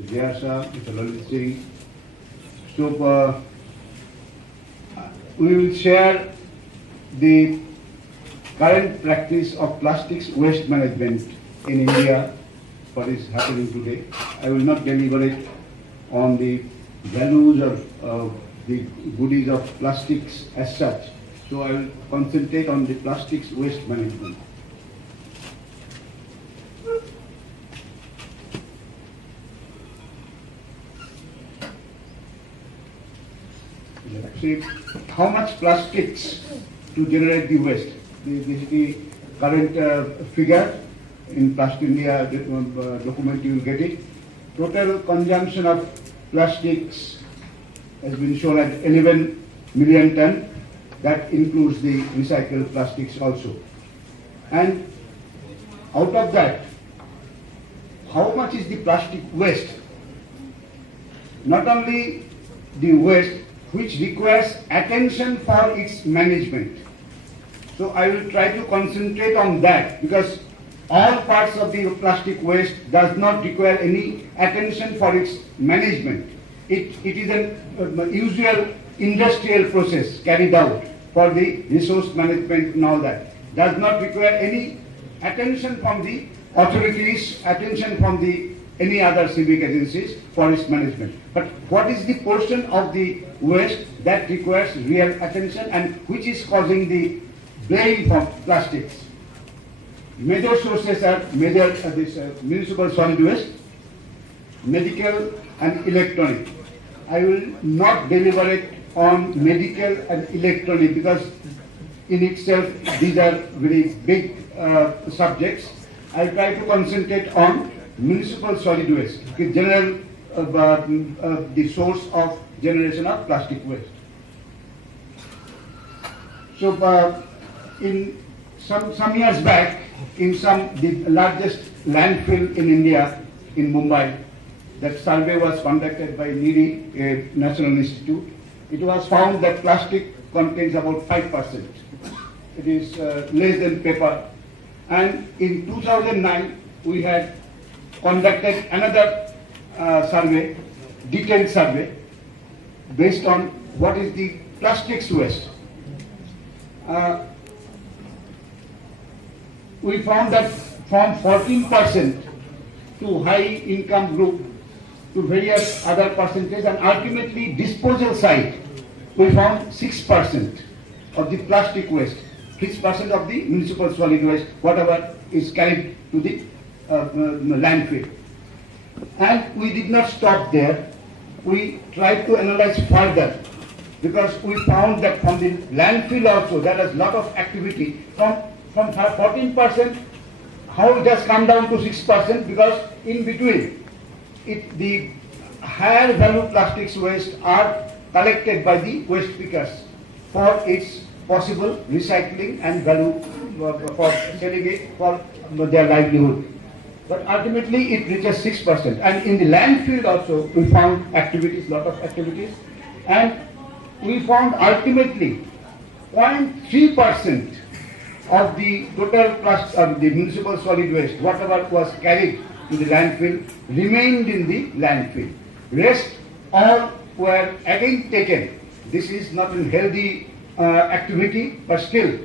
Jayasha, Mr. Lalit Singh. So, we will share the current practice of plastics waste management in India, what is happening today. I will not deliberate on the values of the goodies of plastics as such. So I will concentrate on the plastics waste management. See how much plastics to generate the waste. This is the current figure in Plastic India document, you will get it. Total consumption of plastics has been shown at 11 million ton. That includes the recycled plastics also. And out of that, how much is the plastic waste? Not only the waste which requires attention for its management. So I will try to concentrate on that, because all parts of the plastic waste does not require any attention for its management. It is a usual industrial process carried out for the resource management and all that. Does not require any attention from the authorities, attention from the any other civic agencies for its management. But what is the portion of the waste that requires real attention and which is causing the blame from plastics? Major sources are municipal solid waste, medical and electronic. I will not deliberate on medical and electronic because in itself these are very big subjects. I will try to concentrate on municipal solid waste, general the source of generation of plastic waste. So in some years back, in the largest landfill in India, in Mumbai, that survey was conducted by NIRI, a national institute. It was found that plastic contains about 5%. It is less than paper. And in 2009, we had conducted another survey, detailed survey, based on what is the plastics waste. We found that from 14% to high income group to various other percentages, and ultimately disposal side, we found 6% of the plastic waste, 6% of the municipal solid waste, whatever is carried to the landfill. And we did not stop there. We tried to analyze further, because we found that from the landfill also there is a lot of activity. From 14%, how it has come down to 6%, because in between the higher value plastics waste are collected by the waste pickers for its possible recycling and value for selling it for their livelihood. But ultimately it reaches 6%. And in the landfill also we found activities, lot of activities, and we found ultimately 0.3% of the total the municipal solid waste, whatever was carried to the landfill, remained in the landfill. Rest all were again taken. This is not a healthy activity, but still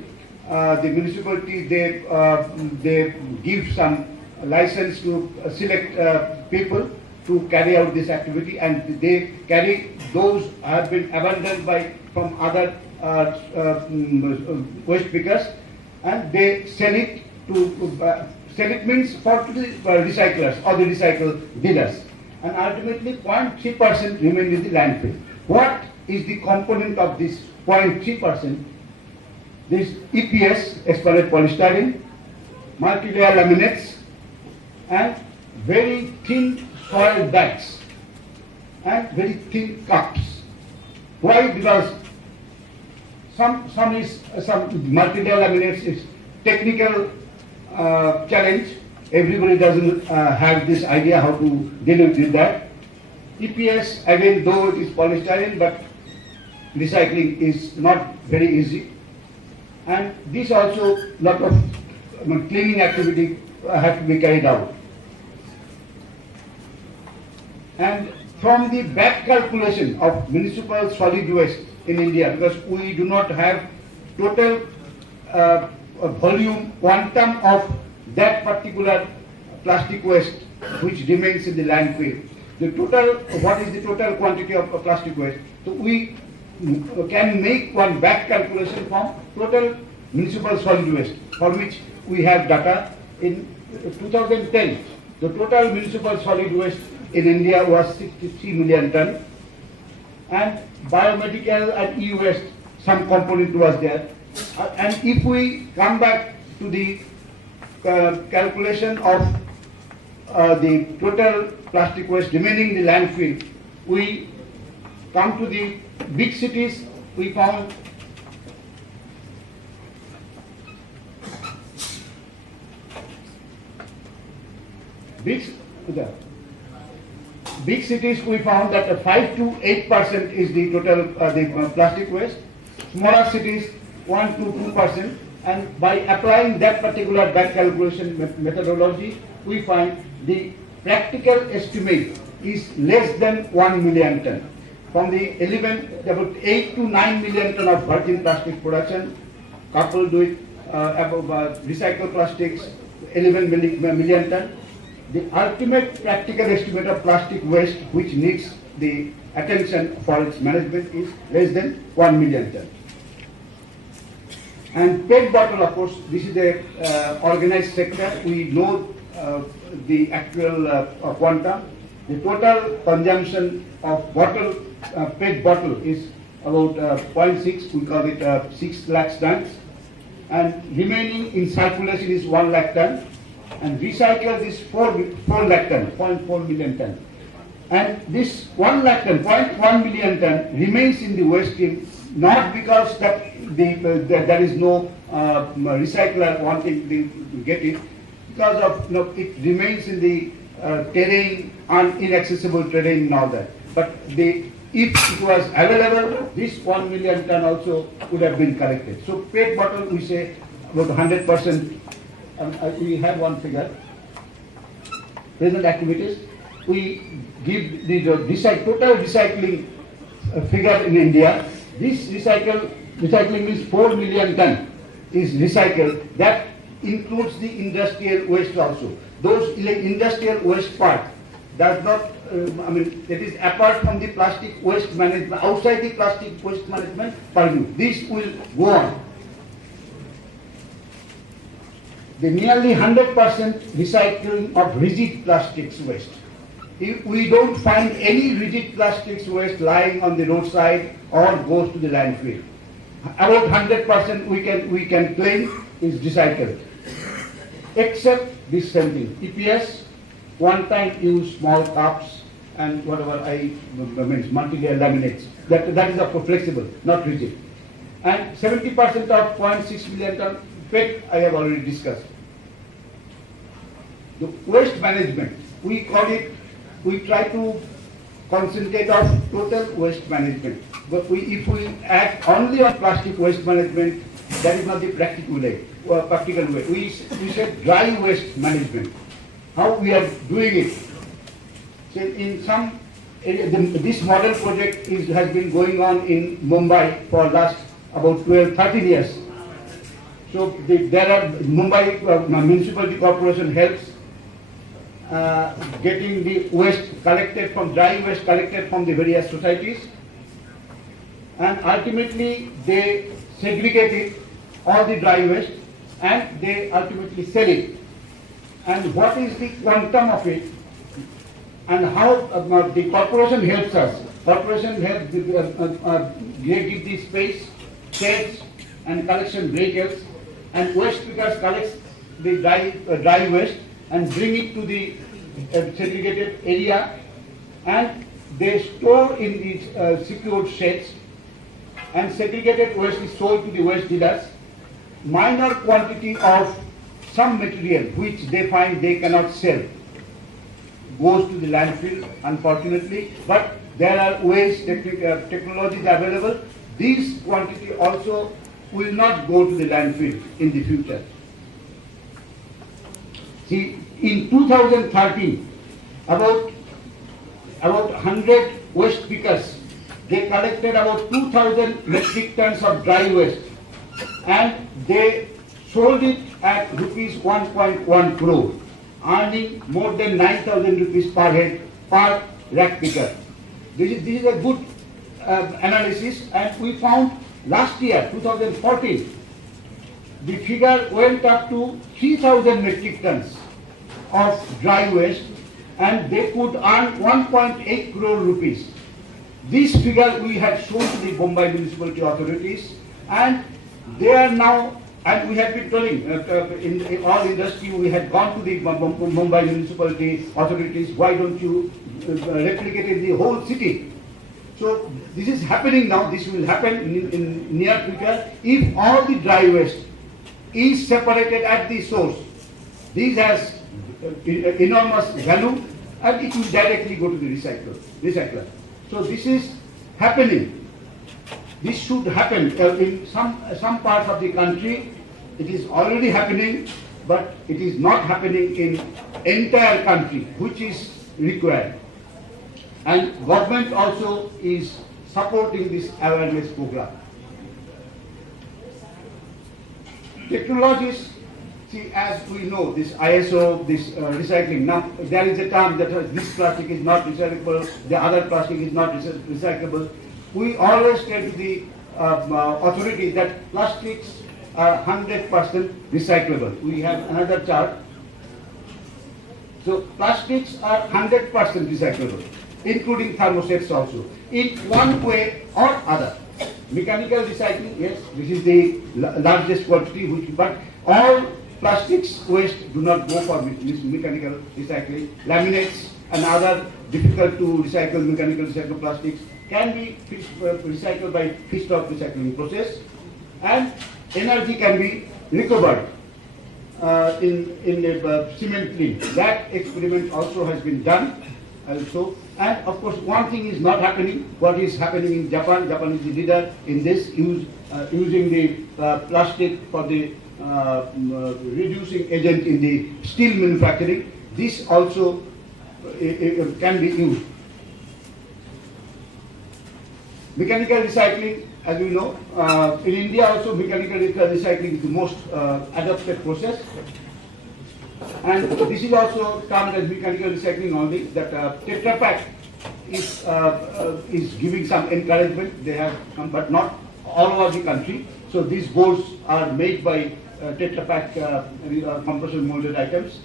the municipality they give some license to select people to carry out this activity, and they carry those have been abandoned from other waste pickers, and they sell it to sell it means to the recyclers or the recycle dealers, and ultimately 0.3% remained in the landfill. What is the component of this 0.3%? This EPS, expired polystyrene, multi-layer laminates, and very thin soil bags and very thin cups. Why? Because some multi-layer laminates is technical challenge. Everybody doesn't have this idea how to deal with that. EPS, again, though it is polystyrene, but recycling is not very easy. And this also lot of cleaning activity have to be carried out. And from the back calculation of municipal solid waste in India, because we do not have total volume, quantum of that particular plastic waste which remains in the landfill. The total, what is the total quantity of plastic waste? So we can make one back calculation from total municipal solid waste, for which we have data. In 2010, the total municipal solid waste in India was 63 million ton, and biomedical and e-waste, some component was there. And if we come back to the calculation of the total plastic waste remaining in the landfill, we come to the big cities. We found big cities. We found that 5 to 8% is the total the plastic waste. Smaller cities 1 to 2%. And by applying that particular back calculation methodology, we find the practical estimate is less than 1 million ton. From the about 8 to 9 million ton of virgin plastic production, coupled with recycled plastics, 11 million ton. The ultimate practical estimate of plastic waste which needs the attention for its management is less than 1 million ton. And PET bottle, of course, this is a organized sector. We know the actual quantum. The total consumption of bottle, PET bottle is about 0.6, we call it 6 lakh tons. And remaining in circulation is 1 lakh ton. And recycled is 4 lakh ton, 0.4 million ton. And this 1 lakh ton, 0.1 million ton remains in the waste stream, not because that there is no recycler wanting to get it, because of it remains in the terrain, inaccessible terrain and all that. But if it was available, this 1 million ton also would have been collected. So PET bottle, we say about 100%. We have one figure. Present activities, we give the total recycling figure in India. This recycling means 4 million ton is recycled. That includes the industrial waste also. Those industrial waste part does not, that is apart from the plastic waste management, outside the plastic waste management purview. This will go on. The nearly 100% recycling of rigid plastics waste. If we don't find any rigid plastics waste lying on the roadside or goes to the landfill. About 100% we can claim is recycled, except this same thing. EPS, one-time use small cups and whatever means multi-layer laminates. That is of course flexible, not rigid. And 70% of 0.6 million ton PET I have already discussed. The waste management, we try to concentrate on total waste management. But if we act only on plastic waste management, that is not the practical way. We said dry waste management. How we are doing it? So in some area, this model project has been going on in Mumbai for last about 12-13 years. So there are Mumbai Municipality Corporation helps getting the waste collected from dry waste collected from the various societies, and ultimately they segregate it, all the dry waste, and they ultimately sell it. And what is the quantum of it, and how the corporation helps us. Corporation helps give the space, sheds, and collection vehicles, and waste pickers collects the dry waste and bring it to the segregated area, and they store in these secured sheds, and segregated waste is sold to the waste dealers. Minor quantity of some material which they find they cannot sell goes to the landfill, unfortunately, but there are ways, technologies available. These quantity also will not go to the landfill in the future. See, in 2013, about about 100 waste pickers. They collected about 2,000 metric tons of dry waste and they sold it at rupees 1.1 crore, earning more than 9,000 rupees per head per rack picker. This is a good analysis, and we found last year, 2014, the figure went up to 3,000 metric tons of dry waste, and they could earn 1.8 crore rupees. This figure we had shown to the Bombay municipality authorities, and they are now, and we have been telling in all industry, we had gone to the Mumbai municipality authorities, why don't you replicate in the whole city? So this is happening now. This will happen in near future if all the dry waste is separated at the source. This has enormous value and it will directly go to the recycler. So this is happening. This should happen in some parts of the country. It is already happening, but it is not happening in entire country, which is required. And government also is supporting this awareness program. Technologies, see, as we know, this ISO, this recycling. Now, there is a term that this plastic is not recyclable, the other plastic is not recyclable. We always tell to the authority that plastics are 100% recyclable. We have another chart. So, plastics are 100% recyclable, including thermosets also, in one way or other. Mechanical recycling, yes, this is the largest quantity, but all plastics waste do not go for mechanical recycling. Laminates and other difficult to recycle mechanical recycled plastics can be recycled by feedstock recycling process, and energy can be recovered in the cement kiln. That experiment also has been done. Also, and of course, one thing is not happening. What is happening in Japan? Japan is the leader in this, using the plastic for the reducing agent in the steel manufacturing. This also can be used. Mechanical recycling, as we know, in India also mechanical recycling is the most adopted process. And this is also termed as mechanical recycling only, that Tetra Pak is giving some encouragement. They have come, but not all over the country. So these boards are made by Tetra Pak compression molded items,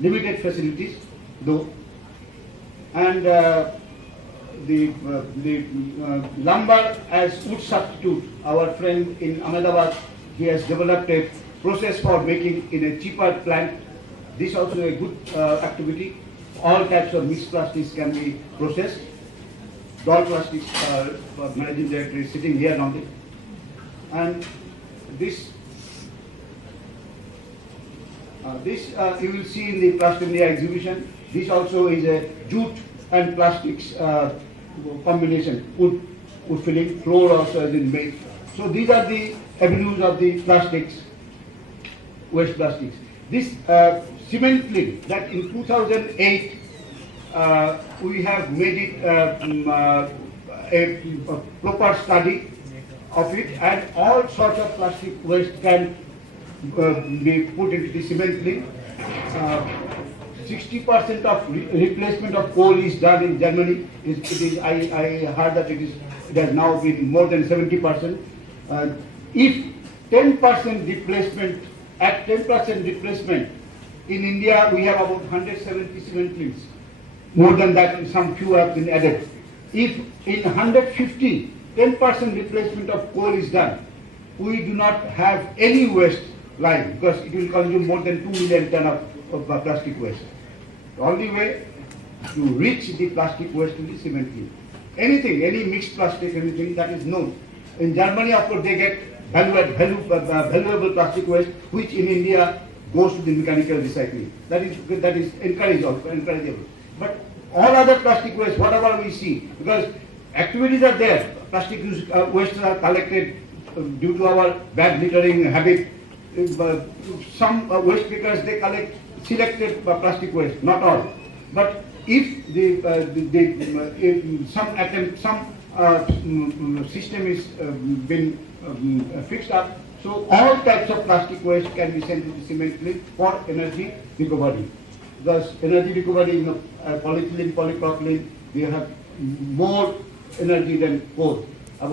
limited facilities though. And the lumber as wood substitute, our friend in Ahmedabad, he has developed a process for making in a cheaper plant. This also a good activity. All types of mixed plastics can be processed. Doll Plastics managing director is sitting here now. And this you will see in the Plastic India exhibition. This also is a jute and plastics combination. Wood filling, floor also has been made. So these are the avenues of the plastics, waste plastics. This cement kiln, that in 2008 we have made it a proper study of it, and all sorts of plastic waste can be put into the cement kiln. 60% of replacement of coal is done in Germany. I heard that it has now been more than 70%. If 10% replacement, at 10% replacement, in India we have about 170 cement kilns. More than that, some few have been added. If in 150, 10% replacement of coal is done, we do not have any waste lying, because it will consume more than 2 million tons of plastic waste. The only way to reach the plastic waste is the cement kiln. Anything, any mixed plastic, anything that is known. In Germany, of course, they get valuable plastic waste, which in India goes to the mechanical recycling. That is encourageable. But all other plastic waste, whatever we see, because activities are there, plastic waste are collected due to our bag littering habit. Some waste pickers, they collect selected plastic waste, not all. But if if some attempt, some system is been fixed up, so all types of plastic waste can be sent to the cement plant for energy recovery. Because energy recovery in polyethylene, polypropylene, they have more energy than coal.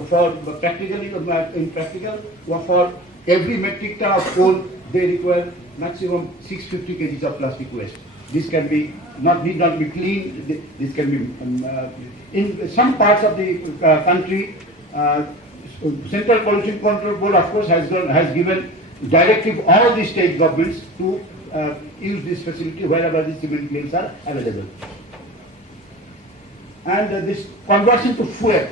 For practically, in practical, for every metric ton of coal, they require maximum 650 kgs of plastic waste. This can be need not be cleaned. This can be in some parts of the country. Central Pollution Control Board, of course, has given directive all the state governments to use this facility wherever the cement plants are available. And this conversion to fuel,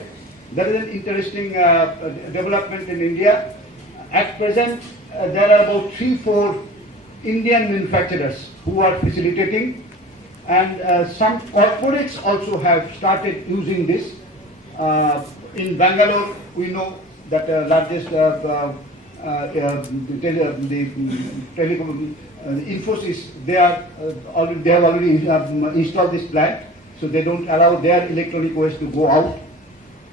that is an interesting development in India. At present, there are about 3-4 Indian manufacturers who are facilitating, and some corporates also have started using this. In Bangalore, we know that largest telecom Infosys, they have already installed this plant, so they don't allow their electronic waste to go out.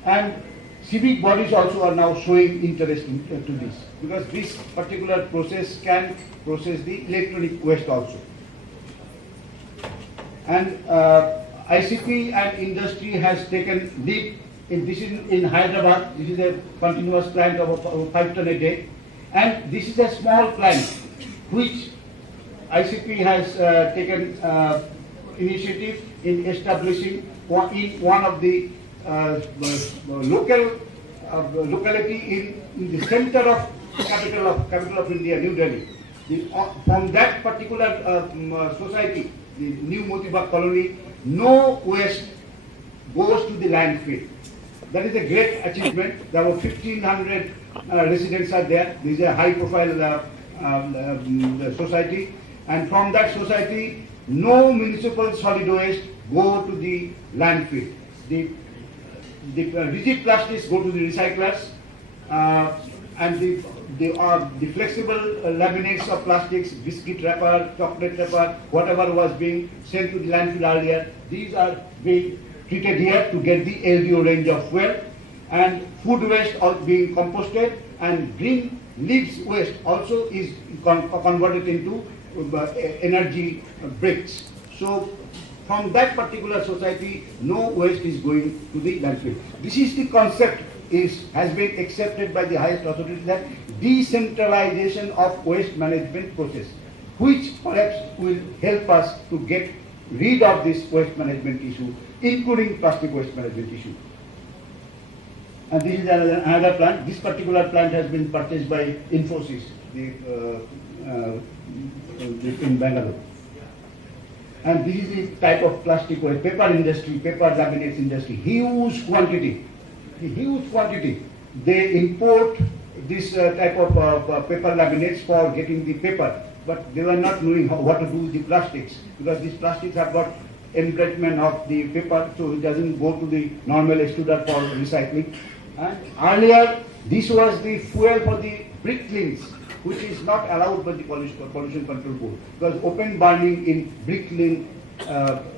And civic bodies also are now showing interest to this, because this particular process can process the electronic waste also. And ICP and industry has taken lead. This is in Hyderabad. This is a continuous plant of 5 ton a day, and this is a small plant which ICP has taken initiative in establishing one of the locality in the center of capital of India, New Delhi. From that particular society, the New Motibagh colony, no waste goes to the landfill. That is a great achievement. There were 1,500 residents are there. This is a high-profile society, and from that society, no municipal solid waste go to the landfill. The rigid plastics go to the recyclers, and the flexible laminates of plastics, biscuit wrapper, chocolate wrapper, whatever was being sent to the landfill earlier, these are being treated here to get the LDO range of fuel, and food waste being composted, and green leaves waste also is converted into energy bricks. So from that particular society, no waste is going to the landfill. This is the concept has been accepted by the highest authority, that decentralization of waste management process, which perhaps will help us to get rid of this waste management issue, including plastic waste management issue. And this is another plant. This particular plant has been purchased by Infosys in Bangalore. And this is the type of plastic waste, paper industry, paper laminates industry, huge quantity. They import this type of paper laminates for getting the paper, but they were not knowing what to do with the plastics, because these plastics have got enrichment of the paper, so it doesn't go to the normal extruder for recycling. And earlier, this was the fuel for the brick kilns, which is not allowed by the Pollution Control Board, because open burning in brick kiln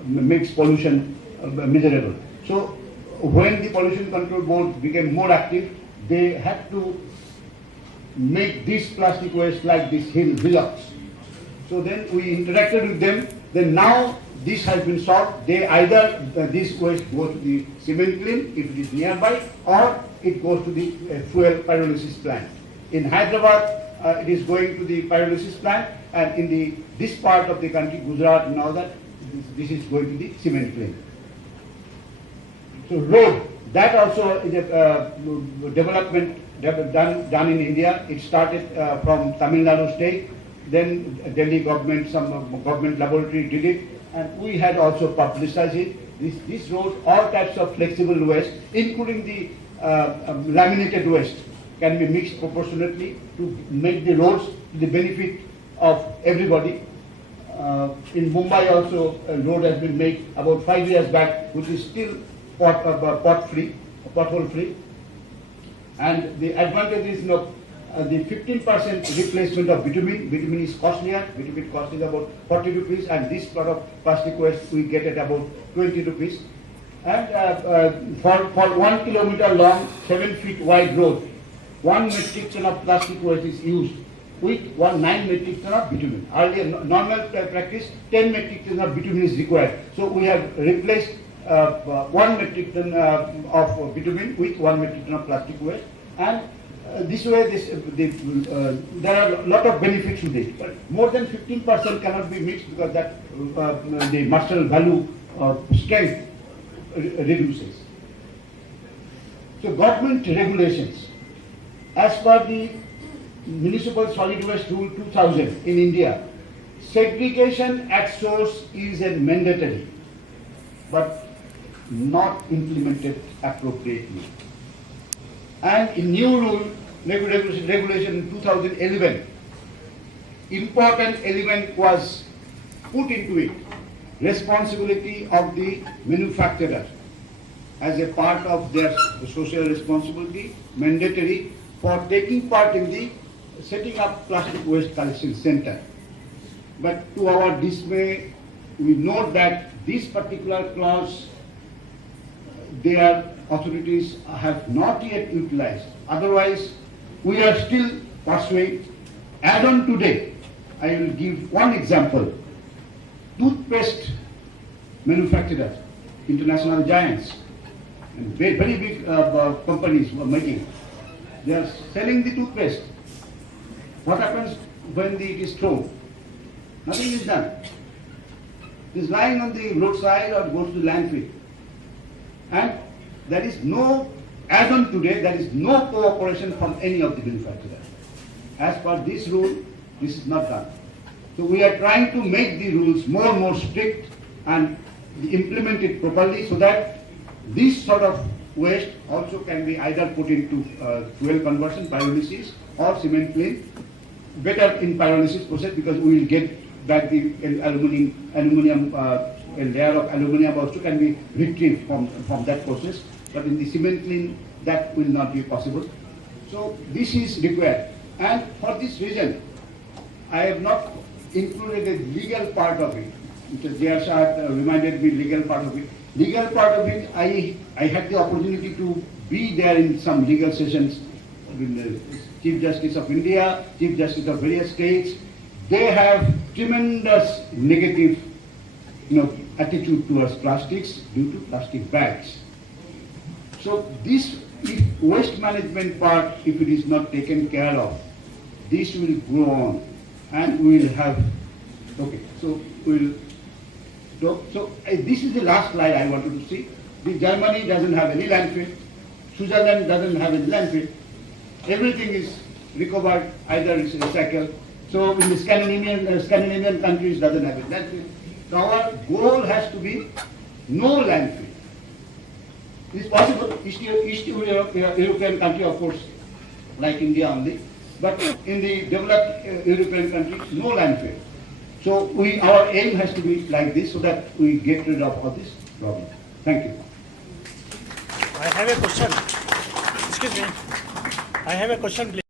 makes pollution miserable. So when the Pollution Control Board became more active, they had to make this plastic waste like this hillocks. So then we interacted with them. Then now this has been solved. They either this waste goes to the cement kiln if it is nearby, or it goes to the fuel pyrolysis plant. In Hyderabad, it is going to the pyrolysis plant, and in this part of the country, Gujarat and all that, this is going to the cement kiln. So road, that also is a development done in India. It started from Tamil Nadu state, then Delhi government, some government laboratory did it, and we had also publicized it. This road, all types of flexible waste, including the laminated waste, can be mixed proportionately to make the roads to the benefit of everybody. In Mumbai also, a road has been made about 5 years back, which is still pothole free. And the advantage is, the 15% replacement of bitumen. Bitumen is costlier. Bitumen cost is about 40 rupees, and this lot of plastic waste we get at about 20 rupees. And for 1 kilometer long, 7 feet wide road, 1 metric ton of plastic waste is used with 9 metric ton of bitumen. Earlier, normal practice, 10 metric ton of bitumen is required. So we have replaced 1 metric ton of bitumen with 1 metric ton of plastic waste. And this way, there are a lot of benefits to this. But more than 15% cannot be mixed because that the marginal value strength reduces. So government regulations. As per the Municipal Solid Waste Rule 2000 in India, segregation at source is a mandatory, but not implemented appropriately. And in new rule, regulation in 2011, important element was put into it, responsibility of the manufacturer as a part of their social responsibility, mandatory for taking part in the setting up plastic waste collection center. But to our dismay, we note that this particular clause, their authorities have not yet utilized. Otherwise, we are still pursuing. Add on today, I will give one example. Toothpaste manufacturers, international giants, and very big companies were making. They are selling the toothpaste. What happens when it is thrown? Nothing is done. It is lying on the roadside or goes to landfill. And there is no, as on today, there is no cooperation from any of the manufacturers. As per this rule, this is not done. So we are trying to make the rules more and more strict and implement it properly so that this sort of waste also can be either put into fuel conversion, pyrolysis, or cement kiln. Better in pyrolysis process because we will get back the aluminium, a layer of aluminium also can be retrieved from that process. But in the cement kiln, that will not be possible. So this is required. And for this reason, I have not included the legal part of it. Mr. J.R. Shah reminded me legal part of it. Legal part of it, I had the opportunity to be there in some legal sessions with the Chief Justice of India, Chief Justice of various states. They have tremendous negative attitude towards plastics due to plastic bags. So this waste management part, if it is not taken care of, this will go on and we will have, okay, so we'll, so this is the last slide I wanted to see. Germany doesn't have any landfill, Switzerland doesn't have any landfill. Everything is recovered, either it's recycled. So in the Scandinavian countries doesn't have a landfill. So our goal has to be no landfill. It's possible, East European country, of course, like India only, but in the developed European countries, no landfill. So our aim has to be like this so that we get rid of all this problem. Thank you. I have a question. Excuse me. I have a question, please.